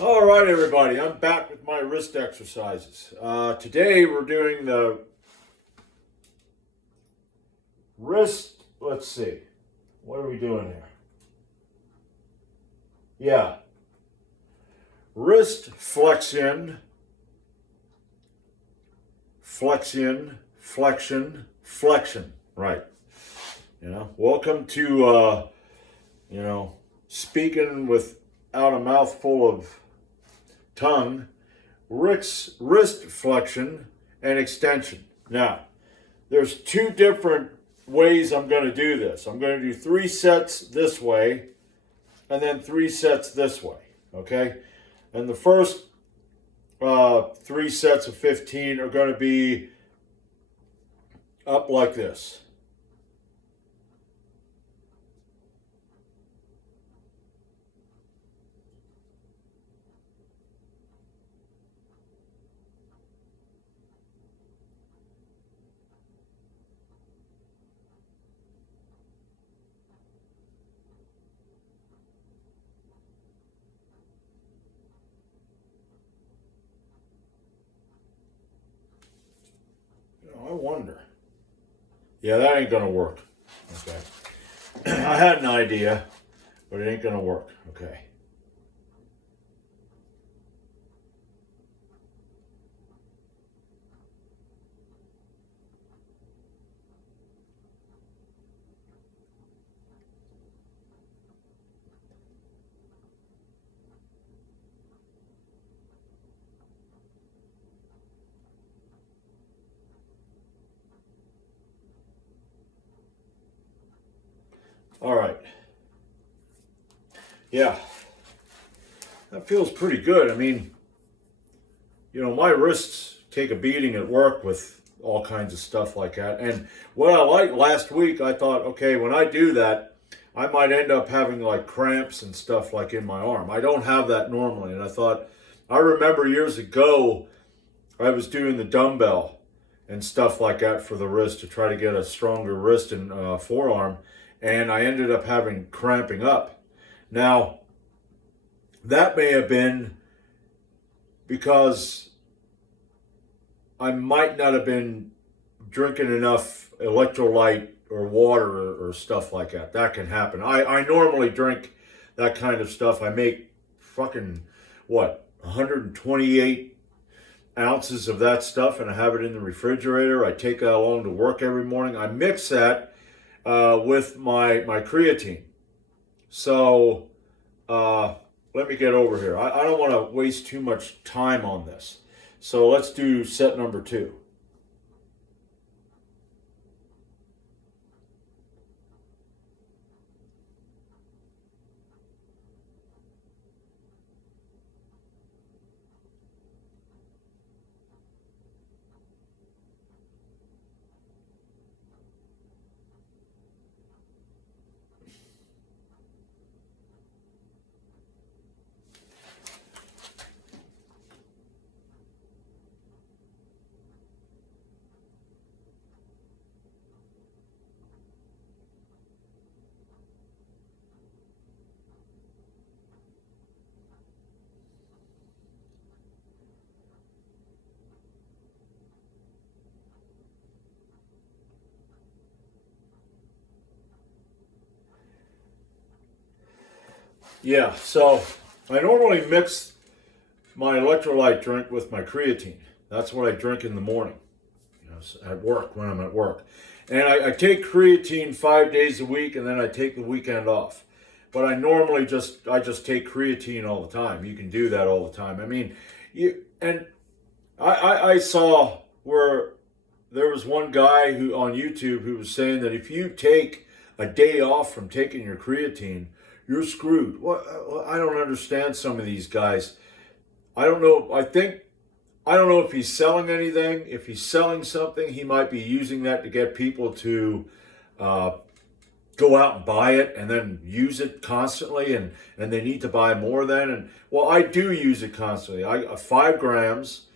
All right, everybody, I'm back with my wrist exercises. Today we're doing the wrist, let's see, what are we doing here? Yeah, wrist flexion, flexion, right. Welcome to, speaking without a mouthful of tongue, wrist flexion and extension. Now, there's two different ways I'm going to do this. I'm going to do 3 sets this way and then 3 sets this way, okay? And the first 3 sets of 15 are going to be up like this. I wonder. Yeah, that ain't gonna work. Okay. I had an idea, but it ain't gonna work. Okay. All right. Yeah, that feels pretty good. I mean, my wrists take a beating at work with all kinds of stuff like that. And what I liked last week, I thought, okay, when I do that, I might end up having like cramps and stuff like in my arm. I don't have that normally. And I remember years ago, I was doing the dumbbell and stuff like that for the wrist to try to get a stronger wrist and forearm. And I ended up having cramping up. Now, that may have been because I might not have been drinking enough electrolyte or water or stuff like that. That can happen. I normally drink that kind of stuff. I make fucking, 128 ounces of that stuff, and I have it in the refrigerator. I take that along to work every morning. I mix that with my creatine. So let me get over here. I don't want to waste too much time on this. So let's do set number 2. Yeah, so I normally mix my electrolyte drink with my creatine. That's what I drink in the morning, at work, when I'm at work. And I take creatine 5 days a week, and then I take the weekend off. But I normally I just take creatine all the time. You can do that all the time. I mean, I saw where there was one guy who on YouTube who was saying that if you take a day off from taking your creatine, you're screwed. Well, I don't understand some of these guys. I don't know. I don't know if he's selling anything. If he's selling something, he might be using that to get people to go out and buy it and then use it constantly, and they need to buy more then. And well, I do use it constantly. I 5 grams,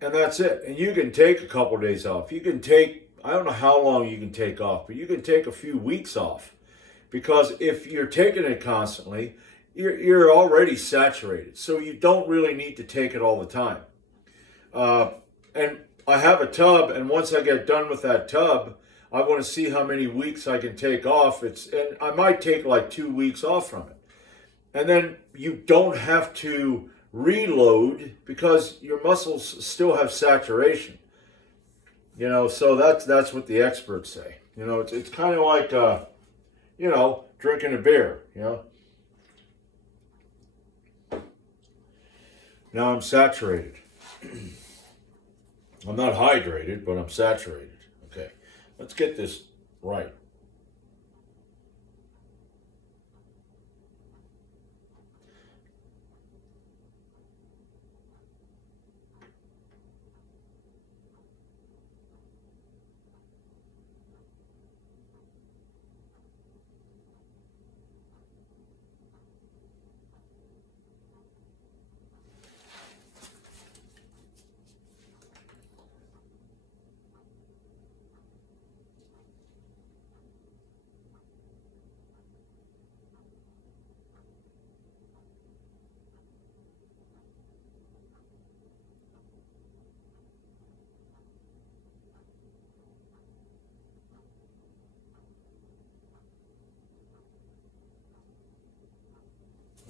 and that's it. And you can take a couple of days off. You can take, I don't know how long you can take off, but you can take a few weeks off. Because if you're taking it constantly, you're already saturated. So you don't really need to take it all the time. And I have a tub, and once I get done with that tub, I want to see how many weeks I can take off. And I might take like 2 weeks off from it. And then you don't have to reload because your muscles still have saturation. So that's what the experts say. It's kind of like drinking a beer. Now I'm saturated. I'm not hydrated, but I'm saturated. Okay, let's get this right.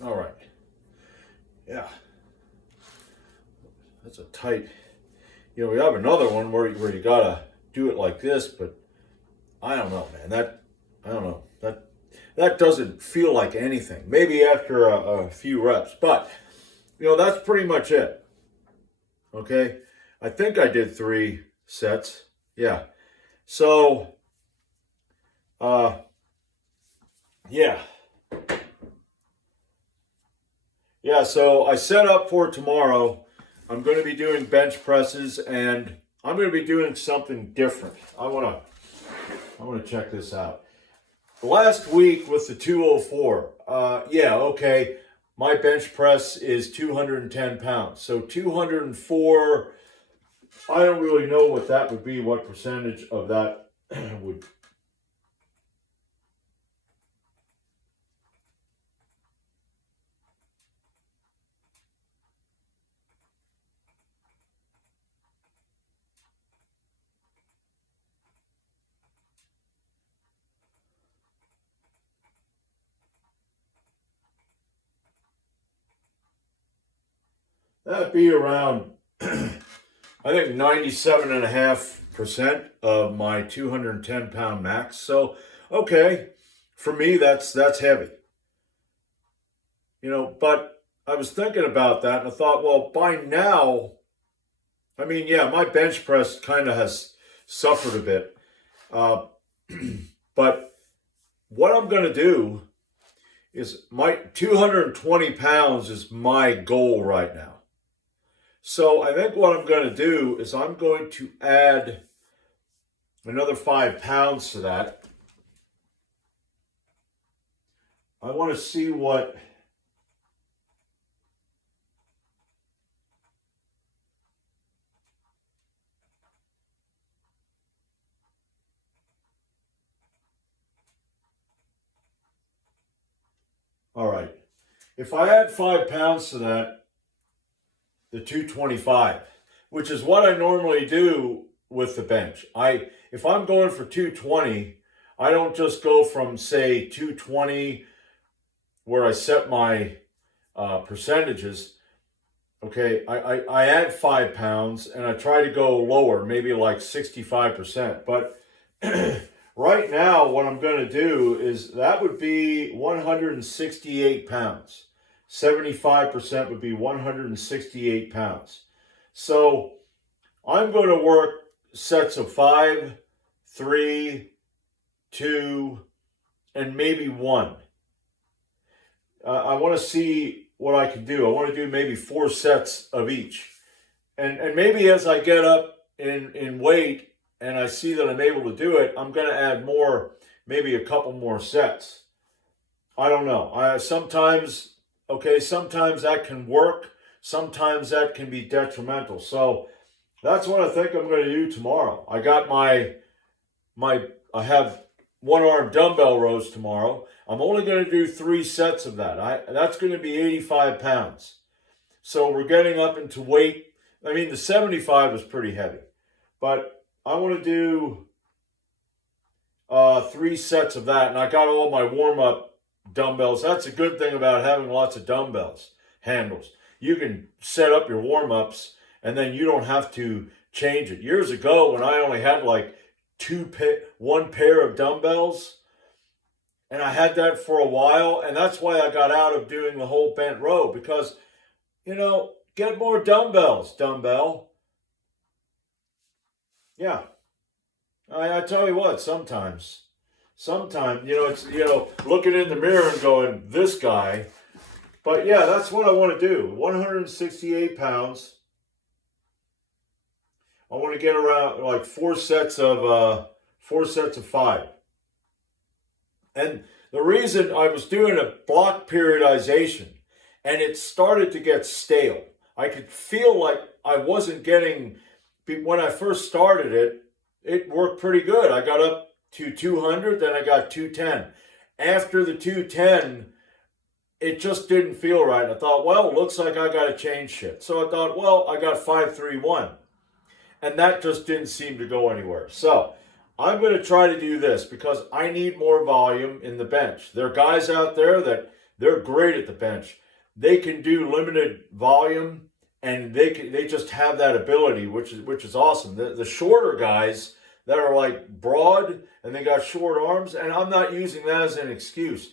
All right. Yeah, that's a tight. We have another one where you gotta do it like this, but I don't know, man. I don't know. That doesn't feel like anything. Maybe after a few reps, but that's pretty much it. Okay, I think I did 3 sets. Yeah. So, yeah, yeah. So I set up for tomorrow. I'm going to be doing bench presses, and I'm going to be doing something different. I want to check this out. Last week with the 204, yeah, okay, my bench press is 210 pounds. So 204, I don't really know what that would be, what percentage of that would. That'd be around, I think 97.5% of my 210 pound max. So, okay, for me, that's heavy. But I was thinking about that and I thought, well, by now, I mean, yeah, my bench press kind of has suffered a bit. Uh, but what I'm going to do is my 220 pounds is my goal right now. So I think what I'm going to do is I'm going to add another 5 pounds to that. I want to see what. All right. If I add 5 pounds to that, the 225, which is what I normally do with the bench. If I'm going for 220, I don't just go from say 220 where I set my percentages. Okay, I add 5 pounds and I try to go lower, maybe like 65%. But right now, what I'm going to do is that would be 168 pounds. 75% would be 168 pounds. So I'm going to work sets of 5, 3, 2, and maybe 1. I want to see what I can do. I want to do maybe 4 sets of each. And maybe as I get up in weight and I see that I'm able to do it, I'm going to add more, maybe a couple more sets. I don't know. Sometimes that can work. Sometimes that can be detrimental. So that's what I think I'm going to do tomorrow. I got I have one-arm dumbbell rows tomorrow. I'm only going to do 3 sets of that. That's going to be 85 pounds. So we're getting up into weight. I mean, the 75 was pretty heavy, but I want to do 3 sets of that, and I got all my warm-up dumbbells. That's a good thing about having lots of dumbbells, handles. You can set up your warm-ups, and then you don't have to change it. Years ago, when I only had like one pair of dumbbells, and I had that for a while, and that's why I got out of doing the whole bent row, because, get more dumbbells, dumbbell. Yeah. I tell you what, sometimes, it's, looking in the mirror and going, this guy. But yeah, that's what I want to do. 168 pounds. I want to get around like 4 sets of 5. And the reason I was doing a block periodization, and it started to get stale. I could feel like I wasn't getting, when I first started it worked pretty good. I got up to 200, then I got 210. After the 210, it just didn't feel right. I thought, well, it looks like I got to change shit. So I thought, well, I got 531. And that just didn't seem to go anywhere. So I'm going to try to do this because I need more volume in the bench. There are guys out there that they're great at the bench. They can do limited volume, and they just have that ability, which is awesome. The shorter guys that are like broad and they got short arms, and I'm not using that as an excuse.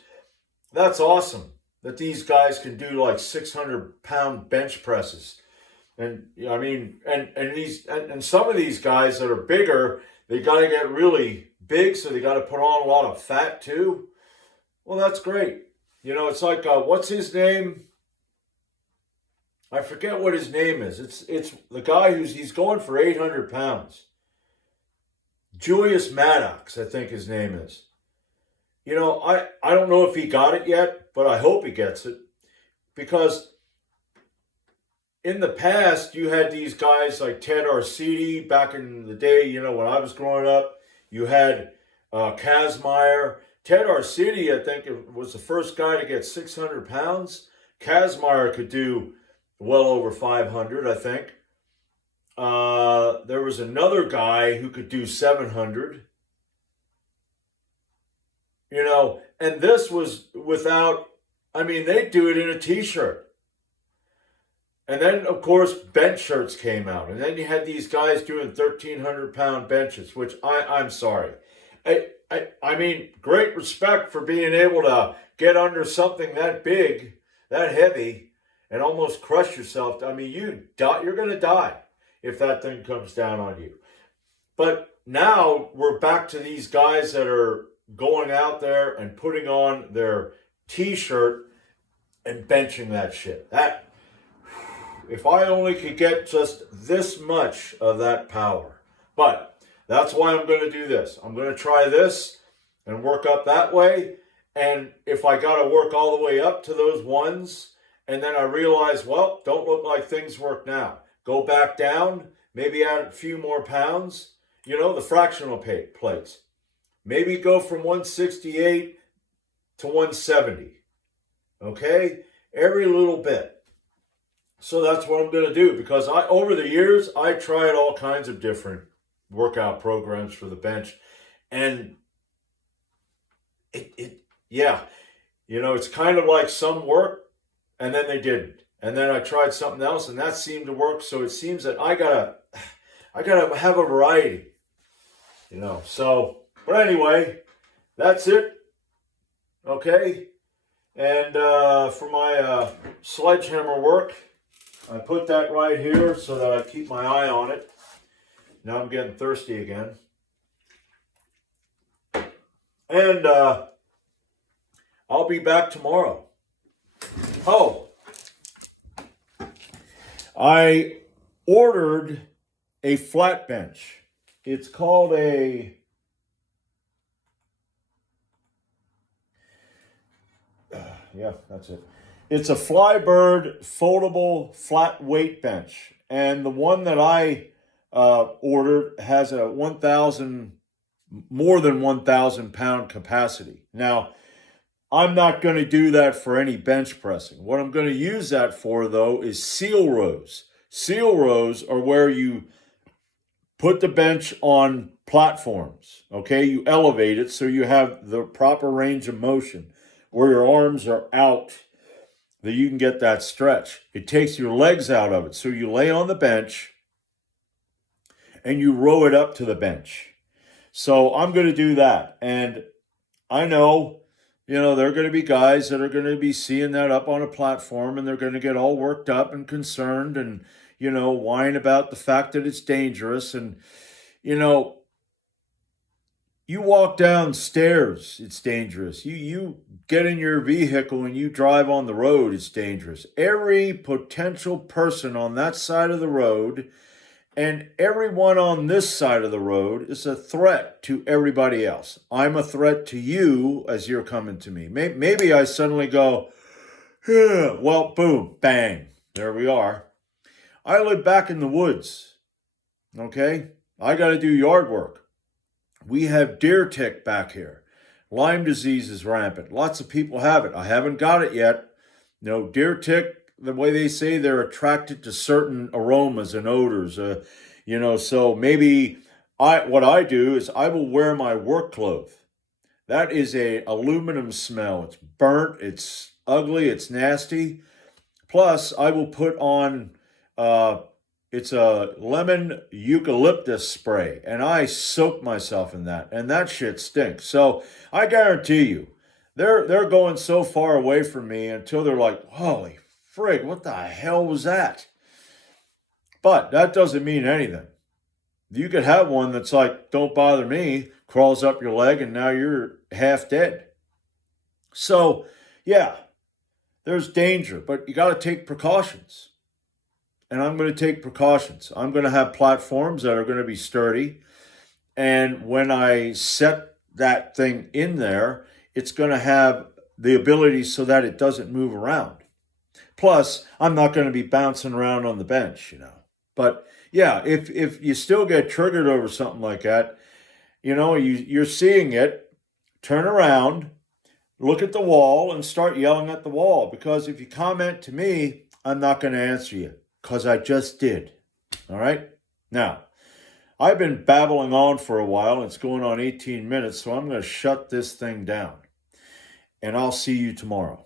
That's awesome that these guys can do like 600-pound bench presses. And I mean, and some of these guys that are bigger, they got to get really big, so they got to put on a lot of fat too. Well, that's great. It's like what's his name? I forget what his name is. It's the guy he's going for 800 pounds. Julius Maddox, I think his name is. I don't know if he got it yet, but I hope he gets it, because in the past, you had these guys like Ted Arcidi back in the day, when I was growing up. You had Kazmaier. Ted Arcidi, I think, was the first guy to get 600 pounds. Kazmaier could do well over 500, I think. There was another guy who could do 700. And this was without, they'd do it in a t-shirt. And then, of course, bench shirts came out. And then you had these guys doing 1,300-pound benches, which I'm sorry. I mean, great respect for being able to get under something that big, that heavy, and almost crush yourself. You're going to die if that thing comes down on you. But now we're back to these guys that are going out there and putting on their t-shirt and benching that shit. If I only could get just this much of that power. But that's why I'm going to do this. I'm going to try this and work up that way. And if I got to work all the way up to those ones, and then I realize, well, don't look like things work now. Go back down, maybe add a few more pounds. The fractional plates. Maybe go from 168 to 170. Okay? Every little bit. So that's what I'm going to do, because over the years, I tried all kinds of different workout programs for the bench. And it's kind of like some work and then they didn't. And then I tried something else and that seemed to work. So it seems that I gotta have a variety, but anyway, that's it. Okay. And for my sledgehammer work, I put that right here so that I keep my eye on it. Now I'm getting thirsty again. And I'll be back tomorrow. Oh, I ordered a flat bench. It's called a that's it. It's a Flybird foldable flat weight bench. And the one that I ordered has a 1,000 more than 1,000 pound capacity. Now, I'm not going to do that for any bench pressing. What I'm going to use that for, though, is seal rows. Seal rows are where you put the bench on platforms, okay? You elevate it so you have the proper range of motion where your arms are out, that you can get that stretch. It takes your legs out of it. So you lay on the bench and you row it up to the bench. So I'm going to do that. And I know, there are going to be guys that are going to be seeing that up on a platform and they're going to get all worked up and concerned and, whine about the fact that it's dangerous. And, you walk downstairs, it's dangerous. You get in your vehicle and you drive on the road, it's dangerous. Every potential person on that side of the road and everyone on this side of the road is a threat to everybody else. I'm a threat to you as you're coming to me. Maybe I suddenly go, well, boom, bang, there we are. I live back in the woods, okay? I got to do yard work. We have deer tick back here. Lyme disease is rampant. Lots of people have it. I haven't got it yet. Deer tick, the way they say, they're attracted to certain aromas and odors. So maybe what I do is I will wear my work clothes. That is a aluminum smell. It's burnt. It's ugly. It's nasty. Plus, I will put on it's a lemon eucalyptus spray, and I soak myself in that, and that shit stinks. So I guarantee you, they're going so far away from me until they're like, holy frig, what the hell was that? But that doesn't mean anything. You could have one that's like, don't bother me, crawls up your leg, and now you're half dead. So, yeah, there's danger, but you got to take precautions. And I'm going to take precautions. I'm going to have platforms that are going to be sturdy. And when I set that thing in there, it's going to have the ability so that it doesn't move around. Plus, I'm not going to be bouncing around on the bench, But yeah, if you still get triggered over something like that, you're seeing it, turn around, look at the wall, and start yelling at the wall. Because if you comment to me, I'm not going to answer you. Because I just did. All right? Now, I've been babbling on for a while. It's going on 18 minutes, so I'm going to shut this thing down. And I'll see you tomorrow.